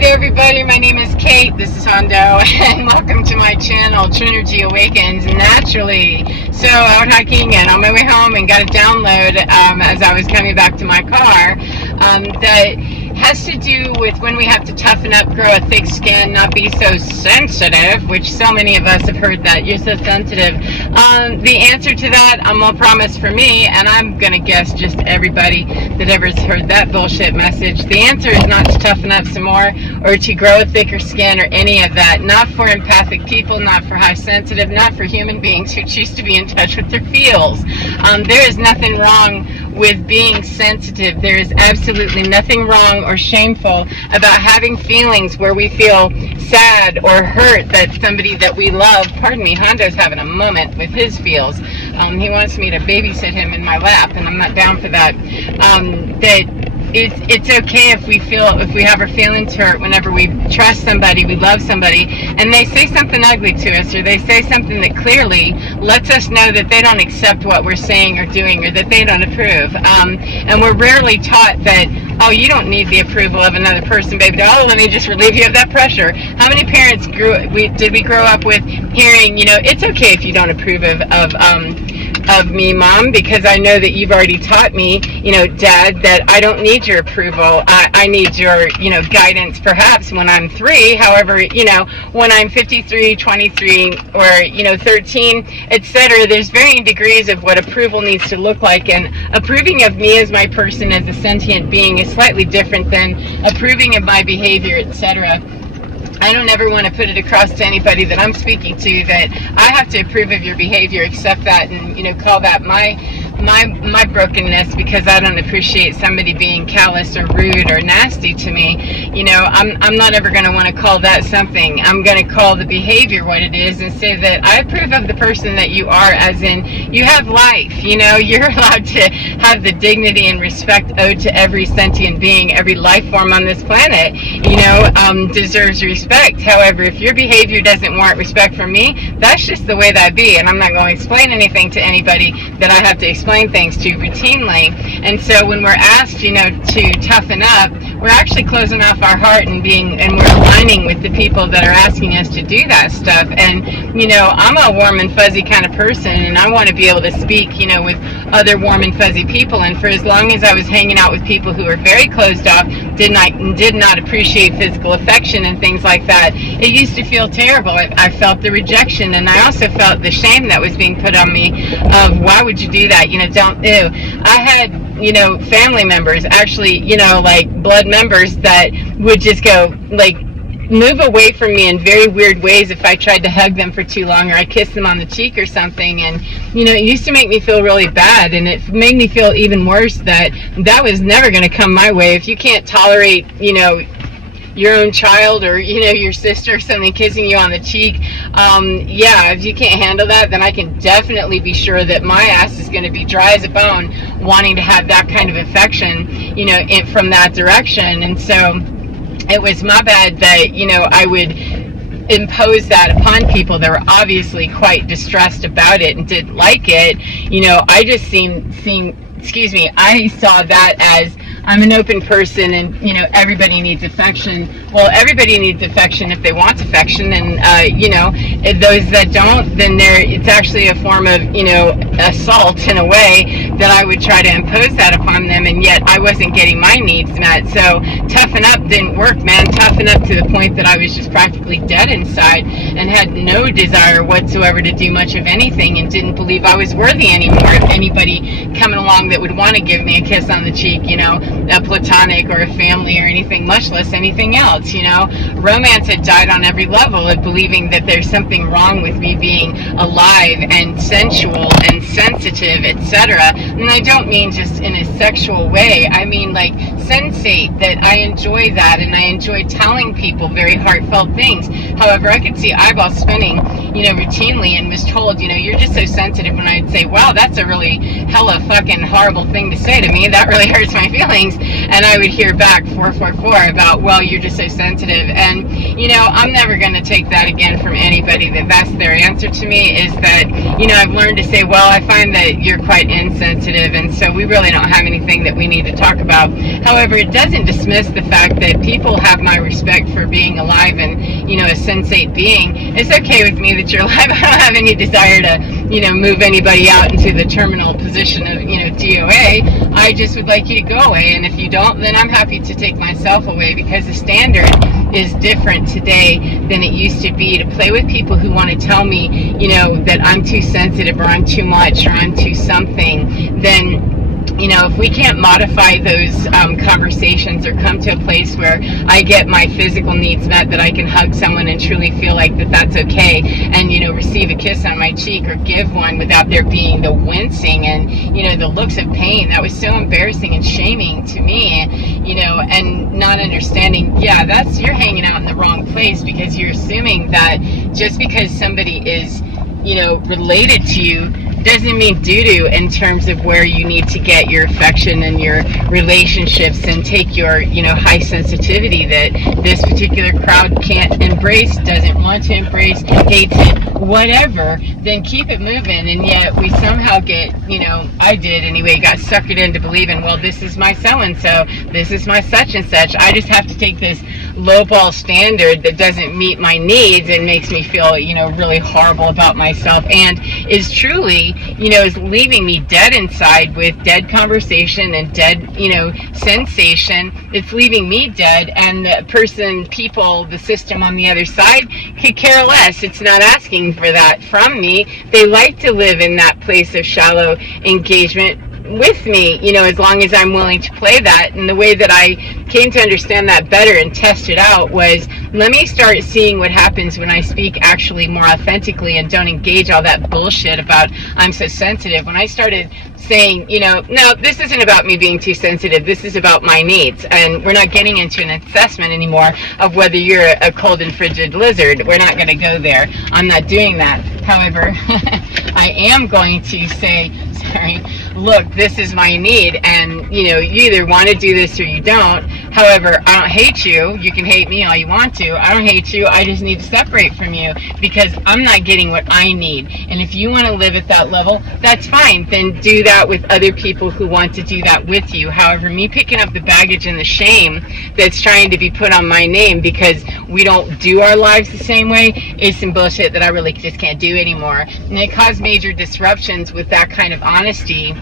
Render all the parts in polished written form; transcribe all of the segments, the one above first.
there, everybody. My name is Kate. This is Hondo, and welcome to my channel, Trinergy Awakens Naturally. So, out hiking and on my way home, and got a download as I was coming back to my car that has to do with when we have to toughen up, grow a thick skin, not be so sensitive, which so many of us have heard that. You're so sensitive. The answer to that, I'll promise for me, and I'm going to guess just everybody that ever's heard that bullshit message, the answer is not to toughen up some more or to grow a thicker skin or any of that. Not for empathic people, not for high sensitive, not for human beings who choose to be in touch with their feels. There is nothing wrong with being sensitive. There is absolutely nothing wrong or shameful about having feelings where we feel sad or hurt that somebody that we love, pardon me, Hondo's having a moment with his feels. He wants me to babysit him in my lap, and I'm not down for that. It's okay if we have our feelings hurt whenever we trust somebody, we love somebody, and they say something ugly to us, or they say something that clearly lets us know that they don't accept what we're saying or doing, or that they don't approve. And we're rarely taught that, oh, you don't need the approval of another person, baby. Oh, let me just relieve you of that pressure. How many parents did we grow up with hearing, it's okay if you don't approve of me, Mom, because I know that you've already taught me, Dad, that I don't need your approval. I need your, guidance perhaps when I'm 3. However, when I'm 53, 23, or, 13, etc., there's varying degrees of what approval needs to look like. And approving of me as my person, as a sentient being, is slightly different than approving of my behavior, etc. I don't ever want to put it across to anybody that I'm speaking to that I have to approve of your behavior, accept that, and call that my brokenness because I don't appreciate somebody being callous or rude or nasty to me. I'm not ever going to want to call that something. I'm going to call the behavior what it is and say that I approve of the person that you are, as in you have life. You're allowed to have the dignity and respect owed to every sentient being. Every life form on this planet deserves respect. However, if your behavior doesn't warrant respect from me, that's just the way that be, and I'm not going to explain anything to anybody that I have to explain things to routinely. And so when we're asked, to toughen up, we're actually closing off our heart and we're aligning with the people that are asking us to do that stuff. And I'm a warm and fuzzy kind of person, and I want to be able to speak, with other warm and fuzzy people. And for as long as I was hanging out with people who were very closed off, did not appreciate physical affection and things like that, it used to feel terrible. I felt the rejection, and I also felt the shame that was being put on me of, why would you do that? Don't do. I had, family members, actually, like blood members, that would just go, move away from me in very weird ways if I tried to hug them for too long, or I kissed them on the cheek or something. And it used to make me feel really bad, and it made me feel even worse that was never going to come my way. If you can't tolerate your own child or your sister or something kissing you on the cheek, if you can't handle that, then I can definitely be sure that my ass is going to be dry as a bone wanting to have that kind of affection from that direction. And so it was my bad that I would impose that upon people that were obviously quite distressed about it and didn't like it. I just I saw that as, I'm an open person, and everybody needs affection. Well, everybody needs affection if they want affection, and those that don't, then it's actually a form of assault in a way that I would try to impose that upon them, and yet I wasn't getting my needs met. So toughen up didn't work, man. Toughen up to the point that I was just practically dead inside and had no desire whatsoever to do much of anything, and didn't believe I was worthy anymore of anybody coming along that would want to give me a kiss on the cheek, a platonic or a family or anything, much less anything else. Romance had died on every level of believing that there's something wrong with me being alive and sensual and sensitive, etc. And I don't mean just in a sexual way. I mean sensate, that I enjoy that, and I enjoy telling people very heartfelt things. However, I could see eyeballs spinning, routinely, and was told, you're just so sensitive, when I'd say, wow, that's a really hella fucking horrible thing to say to me. That really hurts my feelings. And I would hear back 444 about, well, you're just so sensitive. And, I'm never going to take that again from anybody that's their answer to me, is that, I've learned to say, well, I find that you're quite insensitive, and so we really don't have anything that we need to talk about. However, it doesn't dismiss the fact that people have my respect for being alive and, a sensate being. It's okay with me that you're alive. I don't have any desire to, move anybody out into the terminal position of, DOA. I just would like you to go away, and if you don't, then I'm happy to take myself away, because the standard is different today than it used to be. To play with people who want to tell me, that I'm too sensitive, or I'm too much, or I'm too something, then if we can't modify those conversations, or come to a place where I get my physical needs met, that I can hug someone and truly feel like that's okay, and receive a kiss on my cheek, or give one without there being the wincing and the looks of pain, that was so embarrassing and shaming to me, and not understanding, you're hanging out in the wrong place, because you're assuming that just because somebody is related to you doesn't mean doo-doo in terms of where you need to get your affection and your relationships, and take your high sensitivity that this particular crowd can't embrace, doesn't want to embrace, hates it, whatever. Then keep it moving. And yet we somehow get, I did anyway, got suckered into believing, well, this is my so-and-so, this is my such and such, I just have to take this lowball standard that doesn't meet my needs and makes me feel really horrible about myself, and is truly is leaving me dead inside, with dead conversation and dead sensation. It's leaving me dead, and the people, the system on the other side could care less. It's not asking for that from me. They like to live in that place of shallow engagement with me, as long as I'm willing to play that. And the way that I came to understand that better and test it out was, let me start seeing what happens when I speak actually more authentically and don't engage all that bullshit about I'm so sensitive. When I started saying, no, this isn't about me being too sensitive, this is about my needs, and we're not getting into an assessment anymore of whether you're a cold and frigid lizard. We're not going to go there. I'm not doing that. However, I am going to say, look, this is my need, and you either want to do this or you don't. However, I don't hate you. You can hate me all you want to. I don't hate you. I just need to separate from you, because I'm not getting what I need. And if you want to live at that level, that's fine. Then do that with other people who want to do that with you. However, me picking up the baggage and the shame that's trying to be put on my name because we don't do our lives the same way is some bullshit that I really just can't do anymore. And it caused major disruptions with that kind of honesty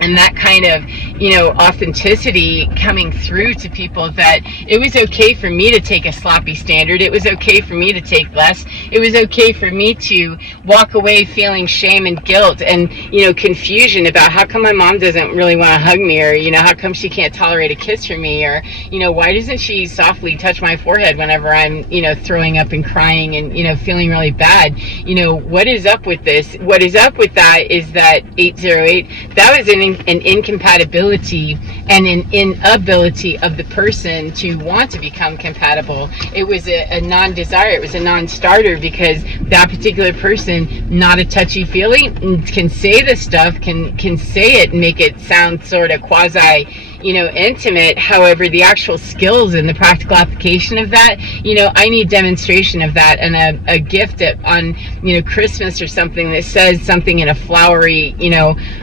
and that kind of, authenticity coming through to people, that it was okay for me to take a sloppy standard. It was okay for me to take less. It was okay for me to walk away feeling shame and guilt and, confusion about how come my mom doesn't really want to hug me, or, how come she can't tolerate a kiss from me, or, why doesn't she softly touch my forehead whenever I'm, throwing up and crying and, feeling really bad. What is up with this? What is up with that is that 808, that was an incompatibility and an inability of the person to want to become compatible. It was a non-desire. It was a non-starter, because that particular person, not a touchy-feely, can say the stuff, can say it and make it sound sort of quasi intimate. However, the actual skills and the practical application of that, I need demonstration of that, and a gift on, Christmas or something that says something in a flowery,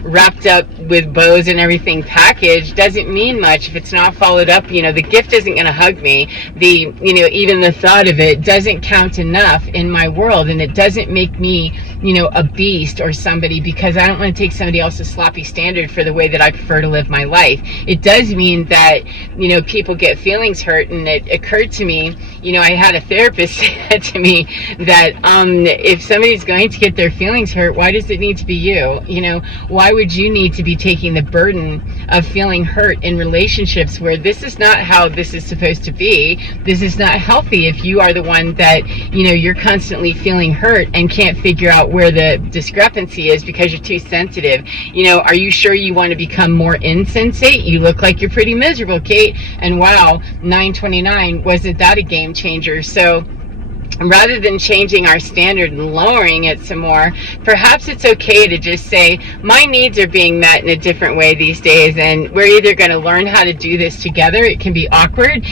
wrapped up with bows and everything package doesn't mean much if it's not followed up. The gift isn't going to hug me. Even the thought of it doesn't count enough in my world, and it doesn't make me, a beast or somebody, because I don't want to take somebody else's sloppy standard for the way that I prefer to live my life. It does mean that, people get feelings hurt, and it occurred to me, I had a therapist say to me that if somebody's going to get their feelings hurt, why does it need to be you? Why would you need to be taking the burden of feeling hurt in relationships where this is not how this is supposed to be? This is not healthy if you are the one that, you're constantly feeling hurt and can't figure out where the discrepancy is because you're too sensitive. Are you sure you want to become more insensate? You look like you're pretty miserable, Kate. And wow, 929, wasn't that a game changer? So rather than changing our standard and lowering it some more, perhaps it's okay to just say, my needs are being met in a different way these days, and we're either going to learn how to do this together. It can be awkward,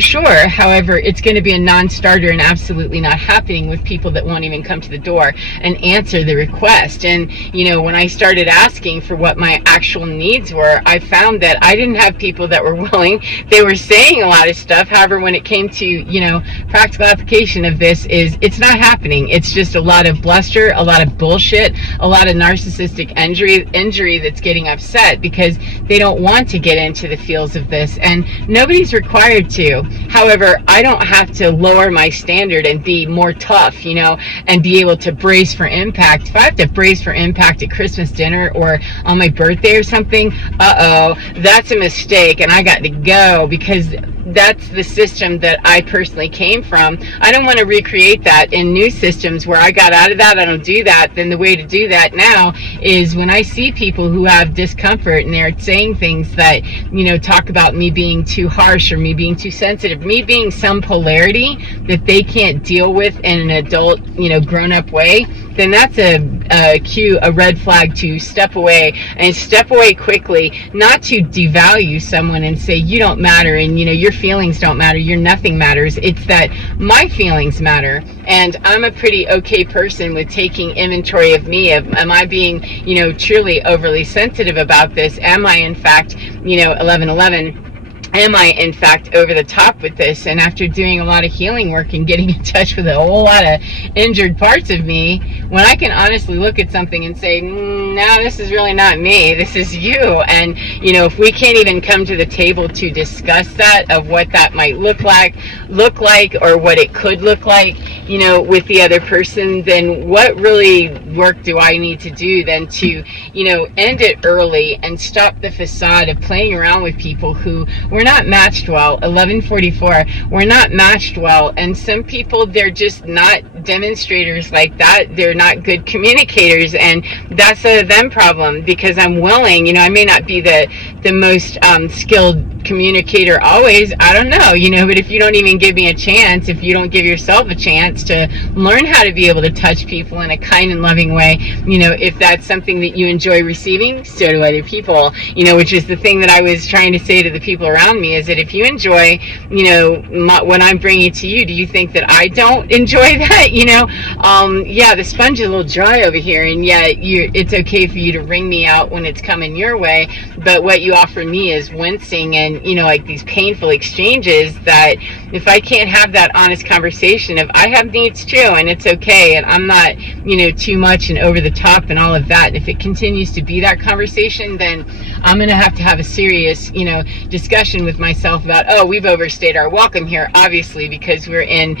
sure. However, it's going to be a non-starter and absolutely not happening with people that won't even come to the door and answer the request. And, when I started asking for what my actual needs were, I found that I didn't have people that were willing. They were saying a lot of stuff. However, when it came to, practical application of this, it's not happening. It's just a lot of bluster, a lot of bullshit, a lot of narcissistic injury that's getting upset because they don't want to get into the feels of this, and nobody's required to. However, I don't have to lower my standard and be more tough, and be able to brace for impact. If I have to brace for impact at Christmas dinner or on my birthday or something, that's a mistake, and I got to go, because that's the system that I personally came from. I don't want to recreate that in new systems where I got out of that. I don't do that. Then the way to do that now is when I see people who have discomfort and they're saying things that, talk about me being too harsh or me being too sensitive, me being some polarity that they can't deal with in an adult, grown-up way, then that's a cue, a red flag to step away, and step away quickly, not to devalue someone and say you don't matter and your feelings don't matter, your nothing matters. It's that my feelings matter, and I'm a pretty okay person with taking inventory of me. Am I being truly overly sensitive about this? Am I in fact 1111? Am I, in fact, over the top with this? And after doing a lot of healing work and getting in touch with a whole lot of injured parts of me, when I can honestly look at something and say, no, this is really not me, this is you. And, if we can't even come to the table to discuss that, of what that might look like, or what it could look like, with the other person, then what really work do I need to do then to, end it early and stop the facade of playing around with people who we're not matched well. 1144, we're not matched well. And some people, they're just not demonstrators like that. They're not good communicators, and that's a them problem, because I'm willing, I may not be the most skilled communicator always, I don't know, but if you don't even give me a chance, if you don't give yourself a chance to learn how to be able to touch people in a kind and loving way, if that's something that you enjoy receiving, so do other people, which is the thing that I was trying to say to the people around me, is that if you enjoy, what I'm bringing to you, do you think that I don't enjoy that? Yeah, the sponge is a little dry over here, and yeah, it's okay for you to wring me out when it's coming your way, but what you offer me is wincing and like these painful exchanges, that if I can't have that honest conversation of I have needs too, and it's okay, and I'm not too much and over the top and all of that, and if it continues to be that conversation, then I'm gonna have to have a serious discussion with myself about, oh, we've overstayed our welcome here, obviously, because we're in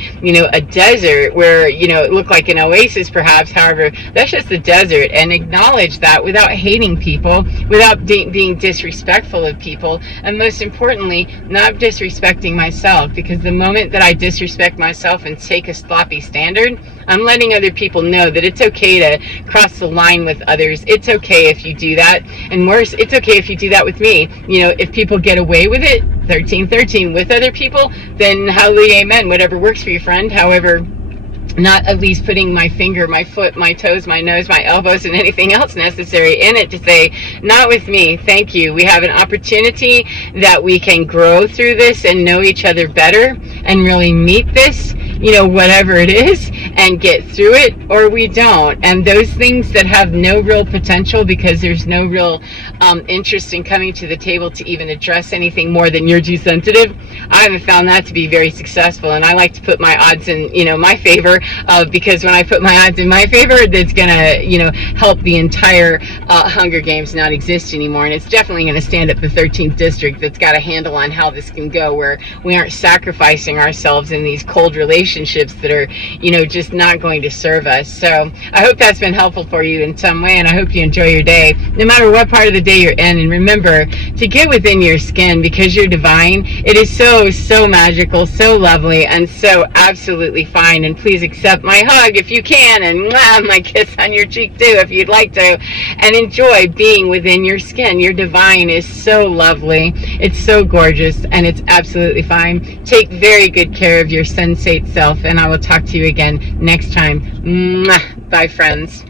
a desert where it looked like an oasis perhaps. However, that's just the desert, and acknowledge that without hating people, without being disrespectful of people, and most importantly, not disrespecting myself, because the moment that I disrespect myself and take a sloppy standard, I'm letting other people know that it's okay to cross the line with others. It's okay if you do that, and worse, it's okay if you do that with me. If people get away with it 1313 with other people, then hallelujah, amen, whatever works for you, friend. However, not at least putting my finger, my foot, my toes, my nose, my elbows, and anything else necessary in it to say, not with me, thank you. We have an opportunity that we can grow through this and know each other better and really meet this, whatever it is, and get through it, or we don't. And those things that have no real potential because there's no real interest in coming to the table to even address anything more than you're too sensitive, I haven't found that to be very successful. And I like to put my odds in, my favor, because when I put my odds in my favor, that's gonna, help the entire Hunger Games not exist anymore. And it's definitely gonna stand up the 13th district that's got a handle on how this can go, where we aren't sacrificing ourselves in these cold relationships that are, just not going to serve us. So I hope that's been helpful for you in some way, and I hope you enjoy your day, no matter what part of the day you're in. And remember to get within your skin, because you're divine. It is so, so magical, so lovely, and so absolutely fine. And please accept my hug if you can, and my kiss on your cheek too if you'd like to, and enjoy being within your skin. Your divine is so lovely, it's so gorgeous, and it's absolutely fine. Take very good care of your sensate self, and I will talk to you again next time. Mwah. Bye, friends.